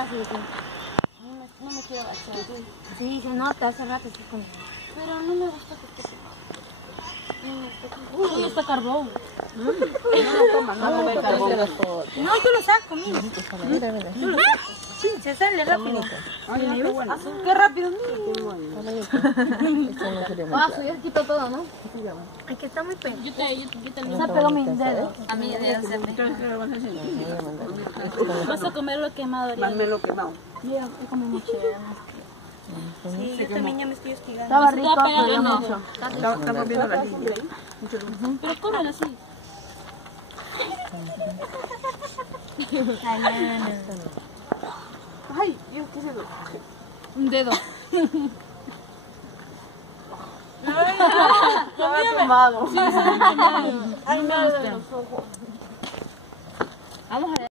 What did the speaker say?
así de que no me quiero agachar. Sí, se nota, hace rato estoy comiendo. Pero no me gusta que esté quemado. Uy, está carbón. No toma, no ve carbón. No, yo lo saco, mira. Mira, mira. Sí, se sale rápido. Ay, qué bueno. Qué rápido, mira. Ah, Ah, yo quito todo, ¿no? Es que está muy pegado. Yo te se pegó mis dedos. A mis dedos se me. Vas a comer lo quemado ahorita. Más lo quemado. Yo comí mucho. Sí, yo también ya me estoy hostigando. Estaba rico, pero yo no. Está volviendo la línea. Pero cómelo así. Ay, Dios, ¿qué es eso? Un dedo. Estaba quemado. Sí, está quemado. Ay, me gusta. Vamos a ver.